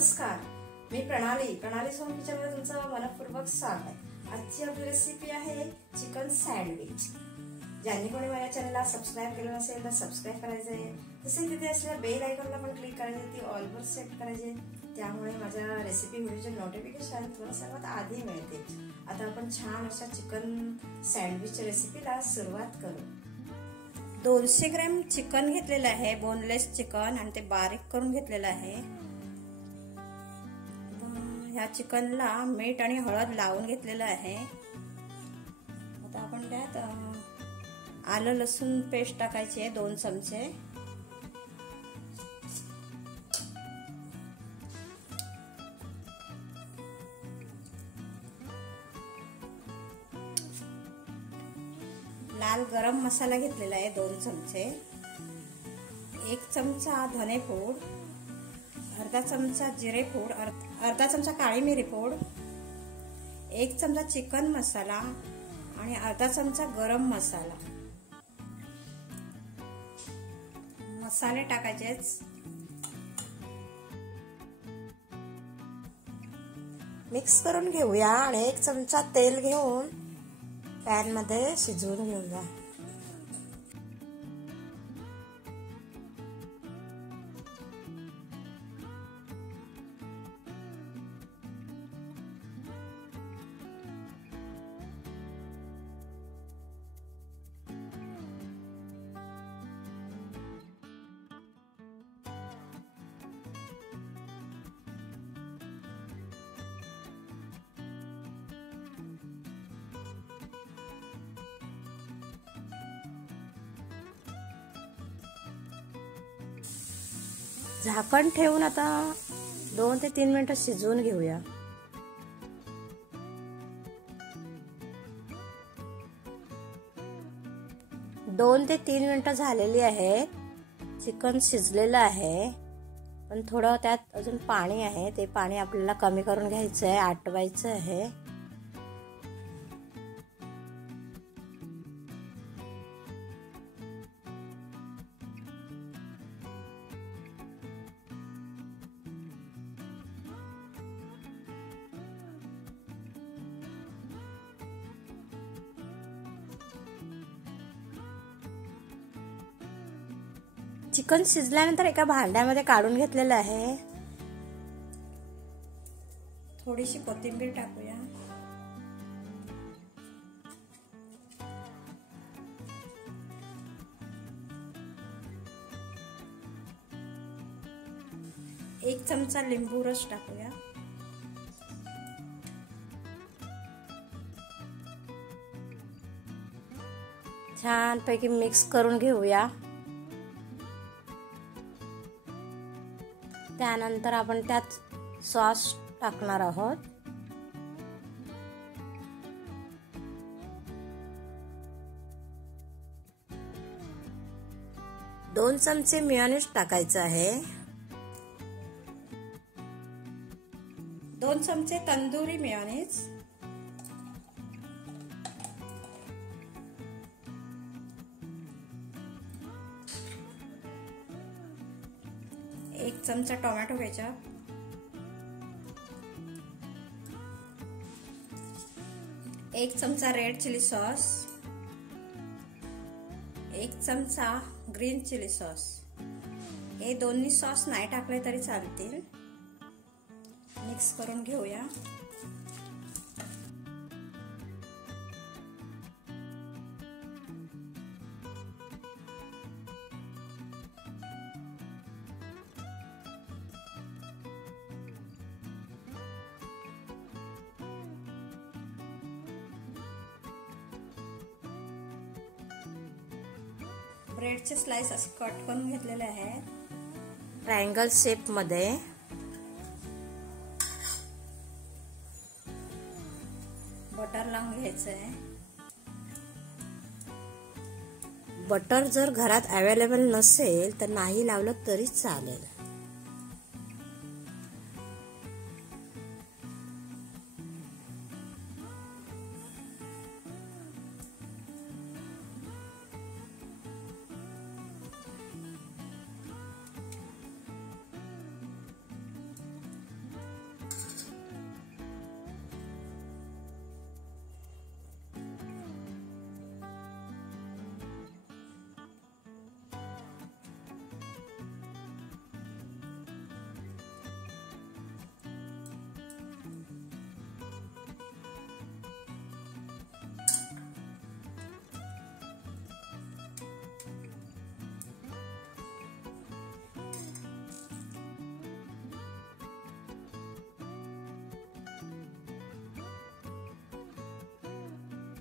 नमस्कार, मी प्रणाली सोन किचनमध्ये तुमचं मनपूर्वक स्वागत। आजची आपली रेसिपी आहे चिकन सँडविच। ज्यांनी कोणी माझ्या चॅनलला सबस्क्राइब केलं नसेल तर सबस्क्राइब करायचं आहे, तसेच तिथे असलेल्या बेल आयकॉनला पण क्लिक करायचं, ती ऑल वर सेट करायचे, त्यामुळे माझ्या रेसिपी व्हिडिओचे नोटिफिकेशन तुम्हाला सर्वात आधी मिळते। आता आपण छान अशा चिकन सँडविच रेसिपीला सुरुवात करू। 200 ग्रॅम चिकन घेतलेलं आहे, बोनलेस चिकन, आणि ते बारीक करून घेतलेलं आहे। ह्या चिकनला मीठ आणि हळद लावून घेतलेलं आहे। आता आपण त्यात आलं लसूण पेस्ट टाकायची आहे 2 चमचे। लाल गरम मसाला घेतलेला आहे 2 चमचे। 1 चमचा धने पूड, अर्धा चमचा जिरे पूड, अर्धा चमचा काळी मिरी पूड, 1 चमचा चिकन मसाला आणि अर्धा चमचा गरम मसाला। मसाले टाकायचेच। मिक्स करून घेऊया आणि 1 चमचा तेल घेऊन पॅन मध्ये शिजवून घेऊया। झाकण ठेवून आता 2 ते 3 मिनिटं शिजवून घेऊया। दोन ते 3 मिनिटं झालेली आहेत। चिकन शिजलेलं आहे, पण थोडं त्यात अजून पाणी आहे, ते पाणी आपल्याला कमी करून घ्यायचं आहे, आटवायचं आहे। चिकन शिजल्यानंतर एका भांड्यामध्ये काढून घेतलेलं आहे। थोडीशी कोथिंबीर टाकूया। एक चमचा लिंबू रस टाकूया। छान पैकी मिक्स करून घेऊया। त्यानंतर आपण त्यात सॉस टाकणार आहोत। दोन चमचे मेयोनीज टाकायचं आहे। 2 चमचे तंदुरी मेयोनीज, 1 चमचा टोमॅटो केचप, 1 चमचा रेड चिली सॉस, 1 चमचा ग्रीन चिली सॉस। हे दोन्ही सॉस नाही टाकले तरी चालतील। मिक्स करून घेऊया। ब्रेडचे स्लाइस असे कट करून घेतलेले आहेत ट्रायंगल शेप मध्ये। बटर लावून घ्यायचंय। बटर जर घरात अवेलेबल नसेल तर नाही लावलं तरी चालेल।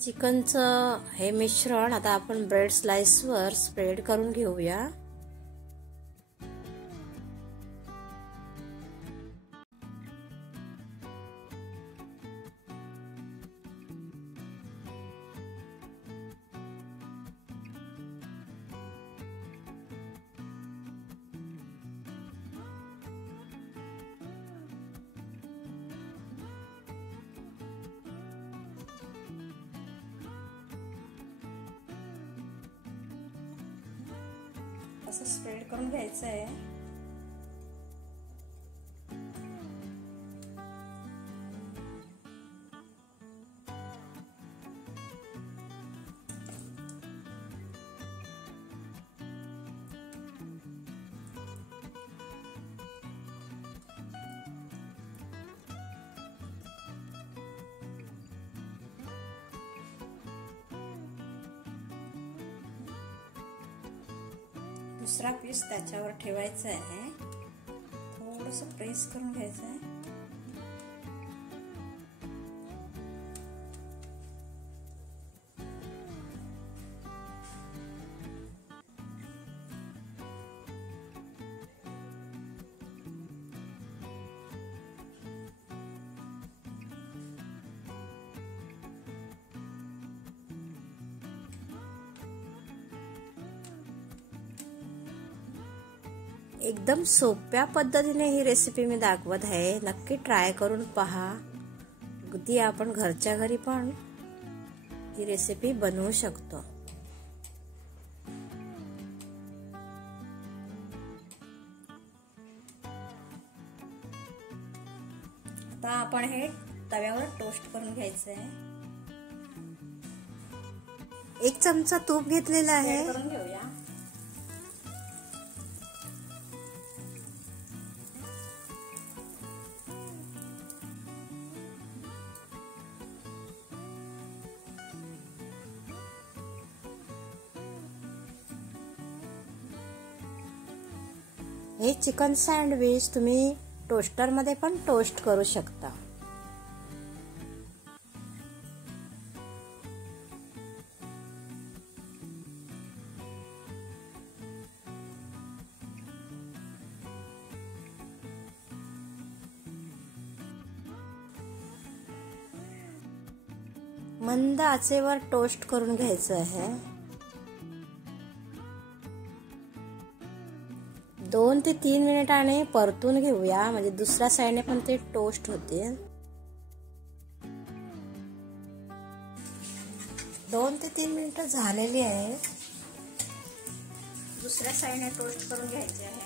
चिकनचं हे मिश्रण आता आपण ब्रेड स्लाइसवर स्प्रेड करून घेऊया. असं स्प्रेड करून घ्यायचं आहे. दुसरा पीस त्याच्यावर ठेवायचा आहे. थोडंसं प्रेस करून घ्यायचं आहे. एकदम सोप्या पद्धतीने ही रेसिपी मी दाखवत आहे. नक्की ट्राय करून पहा. अगदी आपण घरच्या घरी पण ही रेसिपी बनवू शकतो. आता आपण हे तव्यावर टोस्ट करून घ्यायचं आहे. 1 चमचा तूप घेतलेला आहे. करून घेऊया. हे चिकन सँडविच तुम्ही टोस्टर मध्ये पण टोस्ट करू शकता. मंद आचेवर टोस्ट करून घ्यायचं आहे. 2 ते 3 मिनिटांनी परतून घेऊया, म्हणजे दुसऱ्या साइडने पण ते टोस्ट होतील. 2 ते 3 मिनिटं झालेली आहेत. दुसऱ्या साइडने टोस्ट करून घ्यायचे आहे.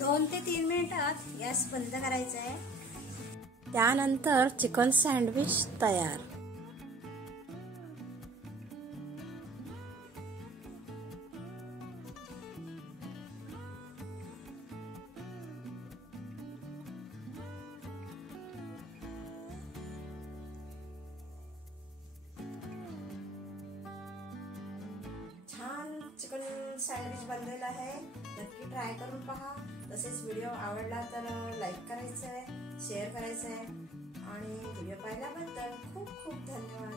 दोन ते 3 मिनिटात गॅस बंद करायचा आहे. त्यानंतर चिकन सँडविच तयार. छान चिकन सँडविच बनलेला आहे. नक्की ट्राय करून पहा. तसेच व्हिडिओ आवडला तर लाईक करायचं आहे, शेअर करायचं आहे आणि व्हिडिओ पाहिल्याबद्दल खूप खूप धन्यवाद.